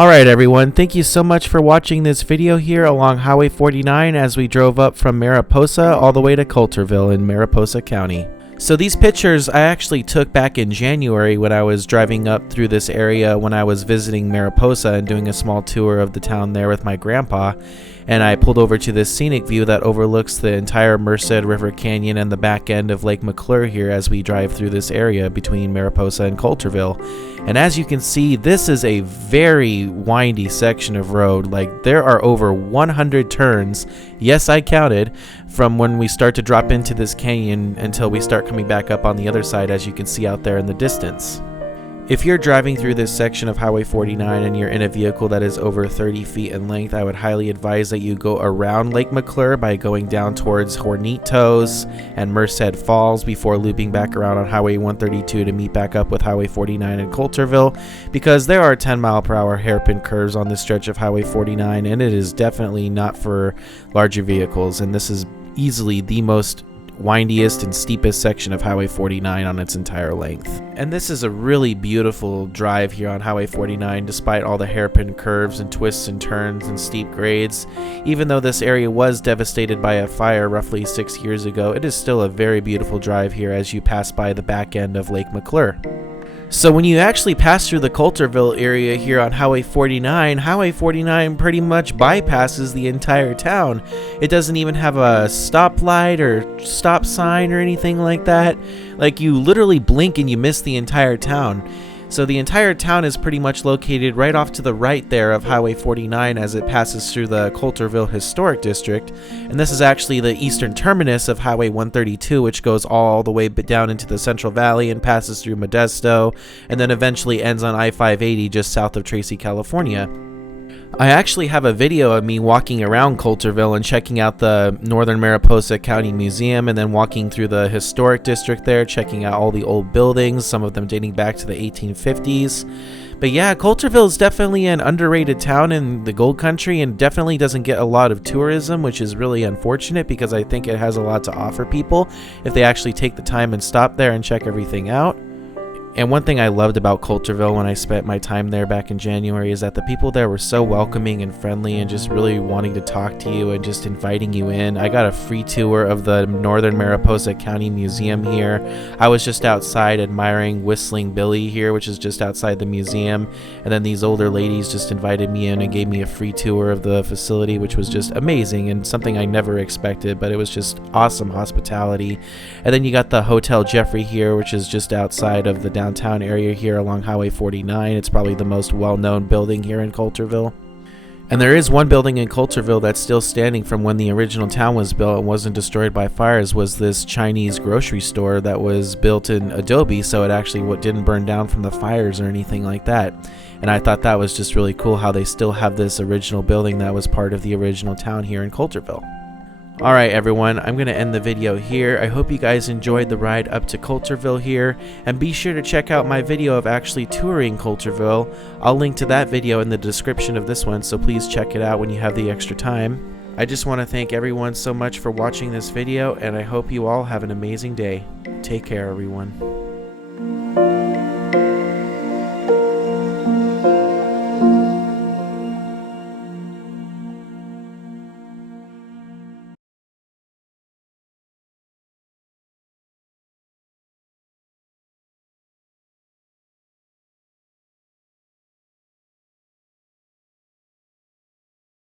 Alright everyone, thank you so much for watching this video here along Highway 49 as we drove up from Mariposa all the way to Coulterville in Mariposa County. So these pictures I actually took back in January when I was driving up through this area when I was visiting Mariposa and doing a small tour of the town there with my grandpa. And I pulled over to this scenic view that overlooks the entire Merced River Canyon and the back end of Lake McClure here as we drive through this area between Mariposa and Coulterville. And as you can see, this is a very windy section of road. Like, there are over 100 turns, yes, I counted, from when we start to drop into this canyon until we start coming back up on the other side, as you can see out there in the distance. If you're driving through this section of Highway 49 and you're in a vehicle that is over 30 feet in length, I would highly advise that you go around Lake McClure by going down towards Hornitos and Merced Falls before looping back around on Highway 132 to meet back up with Highway 49 in Coulterville, because there are 10-mile-per-hour hairpin curves on this stretch of Highway 49, and it is definitely not for larger vehicles, and this is easily the most windiest and steepest section of Highway 49 on its entire length. And this is a really beautiful drive here on Highway 49 despite all the hairpin curves and twists and turns and steep grades. Even though this area was devastated by a fire roughly 6 years ago, it is still a very beautiful drive here as you pass by the back end of Lake McClure. So when you actually pass through the Coulterville area here on Highway 49 pretty much bypasses the entire town. It doesn't even have a stoplight or stop sign or anything like that. Like, you literally blink and you miss the entire town. So the entire town is pretty much located right off to the right there of Highway 49 as it passes through the Coulterville Historic District. And this is actually the eastern terminus of Highway 132, which goes all the way down into the Central Valley and passes through Modesto, and then eventually ends on I-580 just south of Tracy, California. I actually have a video of me walking around Coulterville and checking out the Northern Mariposa County Museum, and then walking through the historic district there, checking out all the old buildings, some of them dating back to the 1850s. But yeah, Coulterville is definitely an underrated town in the gold country and definitely doesn't get a lot of tourism, which is really unfortunate because I think it has a lot to offer people if they actually take the time and stop there and check everything out. And one thing I loved about Coulterville when I spent my time there back in January is that the people there were so welcoming and friendly and just really wanting to talk to you and just inviting you in. I got a free tour of the Northern Mariposa County Museum here. I was just outside admiring Whistling Billy here, which is just outside the museum. And then these older ladies just invited me in and gave me a free tour of the facility, which was just amazing and something I never expected, but it was just awesome hospitality. And then you got the Hotel Jeffrey here, which is just outside of the downtown area here along Highway 49. It's probably the most well-known building here in Coulterville. And there is one building in Coulterville that's still standing from when the original town was built and wasn't destroyed by fires, was this Chinese grocery store that was built in adobe, so it actually didn't burn down from the fires or anything like that. And I thought that was just really cool how they still have this original building that was part of the original town here in Coulterville. Alright everyone, I'm going to end the video here. I hope you guys enjoyed the ride up to Coulterville here, and be sure to check out my video of actually touring Coulterville. I'll link to that video in the description of this one, so please check it out when you have the extra time. I just want to thank everyone so much for watching this video, and I hope you all have an amazing day. Take care everyone.